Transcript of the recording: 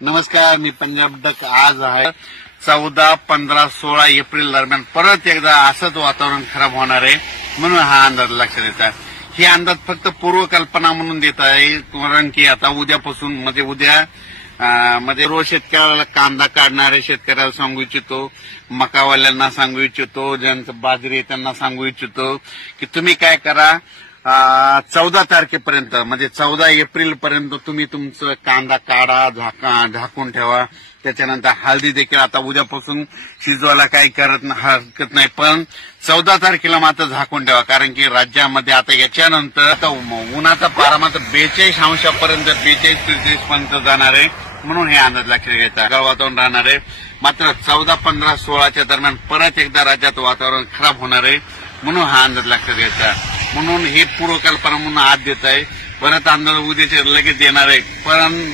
नमस्कार, मी पंजाब डक. आज आहे 14, 15, 16 एप्रिल दरम्यान परत एकदा असंच वातावरण खराब होणार आहे, म्हणून हा अंदाज लक्षात येत आहे. ही अंदाज फक्त पूर्वकल्पना म्हणून देत आहे, कारण की आता उद्यापासून म्हणजे उद्या रोज शेतकऱ्याला कांदा काढणारे शेतकऱ्याला सांगू इच्छितो, मकावाल्यांना सांगू इच्छितो, ज्यांचं बाजरी आहे त्यांना सांगू इच्छितो की तुम्ही काय करा, 14 तारखेपर्यंत म्हणजे 14 एप्रिल पर्यंत तुम्ही तुमचं कांदा काढा, झाकून ठेवा. त्याच्यानंतर हळदी देखील आता उद्यापासून शिजवायला काही हरकत नाही, पण 14 तारखेला मात्र झाकून ठेवा, कारण की राज्यामध्ये आता याच्यानंतर उन्हाचा पारा मात्र 42 अंशापर्यंत 43-43 पर्यंत जाणार आहे, म्हणून हे अंदाज लक्षात घ्यायचा. ढगाळ वातावरण राहणार आहे. मात्र 14, 15, 16च्या दरम्यान परत एकदा राज्यात वातावरण खराब होणार आहे, म्हणून हा अंदाज लक्षात घ्यायचा. म्हणून हे पूर्वकल्पना म्हणून आज देत आहे. परत अंदाज उद्याचे लगेच देणार आहे, पण